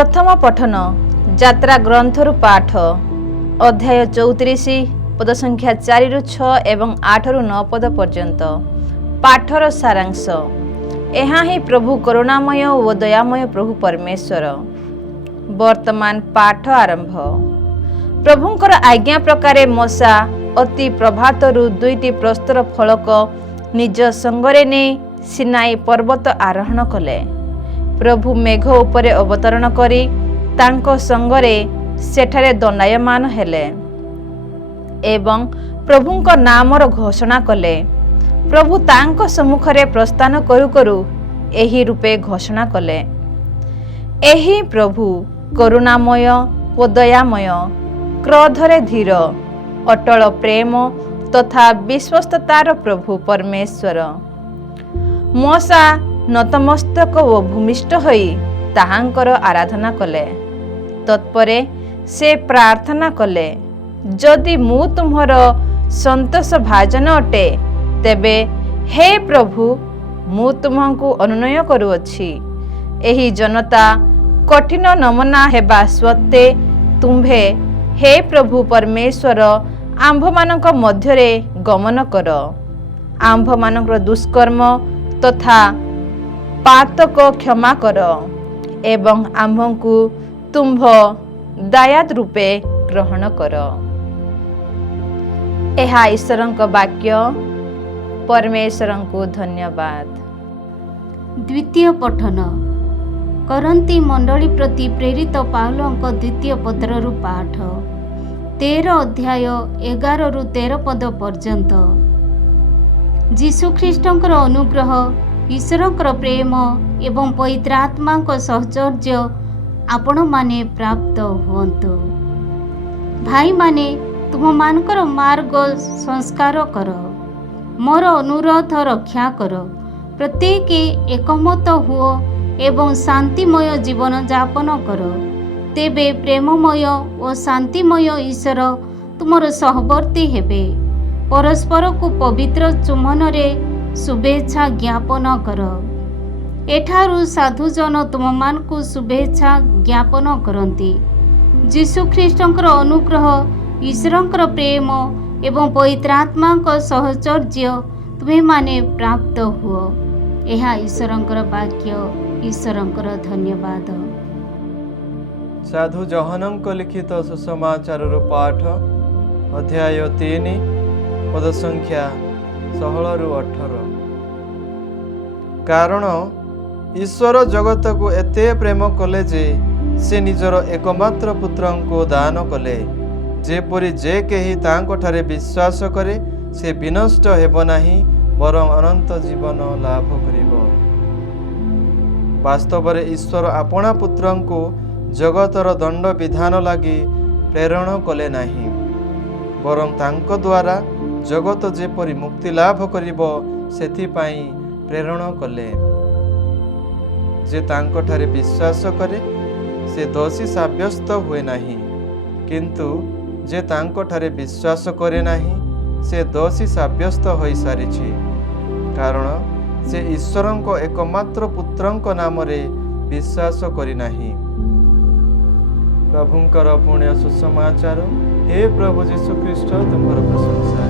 प्रथम पठन यात्रा ग्रंथरु पाठ अध्याय 34 पद संख्या 4 रु 6 एवं 8 रु 9 पद पर्यंत। पाठर सारांश यहाँ ही प्रभु करुणामय व दयामय प्रभु परमेश्वर। वर्तमान पाठ आरंभ। प्रभुंकर आज्ञा प्रकारे मूसा अति प्रभातरु 2टी प्रस्तर फलक निज संगरे ने सिनाई पर्वत आरोहण कले। प्रभु मेघ उपरे अवतरण करी तांको संगरे सेठारे दंडायमान हेले एवं प्रभुंको नामर घोषणा कले। प्रभु तांको सम्मुखरे प्रस्थान करू करू एही रूपे घोषणा कले, एही प्रभु करुणामय व दयामय, क्रोधरे धीर, अटल प्रेम तथा विश्वस्ततार प्रभु परमेश्वर। मूसा नतमस्तक व भूमिष्ठ होई ताहांकर आराधना कले। तत्परे से प्रार्थना कले, जदि मु तुम्हर संतोष भाजन अटे तेबे हे प्रभु मु तुमको अनुनय करुअछि। एही जनता कठिन नमना हेबा सत्ते तुम्भे हे प्रभु परमेश्वर आंभ मानक मध्यरे गमन कर। आंभ मानक दुष्कर्म तथा पातक क्षमा कर एवं आंभंकु तुम्भ दयाद रूपे ग्रहण कर। एहा ईश्वरंक वाक्य। परमेश्वरंकु धन्यवाद। द्वितीय पठन करंती मंडली प्रति प्रेरित पाउलंक द्वितीय पत्ररु पाठ 13 अध्याय 11 रु 13 पद पर्यंत। जीशुख्रीष्टंकर अनुग्रह, ईश्वरंकर प्रेम एवं पवित्र आत्मांक सहचर्य आपण माने प्राप्त हुअन्तु। भाई माने तुम मानकर मार्ग संस्कार कर, मोर अनुरोध रक्षा कर। प्रत्येक एकमत हुओ एवं शांतिमय जीवन जापन कर, तेबे प्रेममय और शांतिमय ईश्वर तुमर सहवर्ती हेबे। परस्पर को पवित्र चुम्बन रे शुभेच्छा ज्ञापन कर। एठारु साधुजन तुम मान को शुभेच्छा ज्ञापन करती। जीशुख्रीष्टंकर अनुग्रह, ईश्वरंकर प्रेम एवं पवित्र आत्मांक सहचर्य तुम्हें माने प्राप्त हुओ। एहा ईश्वरंकर वाक्य। ईश्वरंकर धन्यवाद। साधु जहनंक लिखित सुसमाचार पाठ अध्याय 3 पद संख्या 16 रु 18। कारण ईश्वर जगत को एते प्रेम कले जे से निजर एकमात्र पुत्र को दान कले, जेपरि जे केही तांको ठारे विश्वास करे से विनष्ट हेब नाही बरं अनंत जीवन लाभ करिबो। वास्तव में ईश्वर आपणा पुत्र को जगतर दंड विधान लगी प्रेरण कले नाही, बरं तांको द्वारा जगत जेपरि मुक्ति लाभ करिबो सेथिपाई प्रेरण कले। जे तांको ठारे विश्वास करे से दोषी साब्यस्त हुए नाही, किंतु जे तांको ठारे विश्वास करे नाही से दोषी साब्यस्त होई सारिछि, कारण से ईश्वरंको एकमात्र पुत्रंको नाम रे विश्वास करि नाही। प्रभुंकर पुण्य सुसमाचार। हे प्रभु जीशु ख्रीष्ट तुमर प्रशंसा।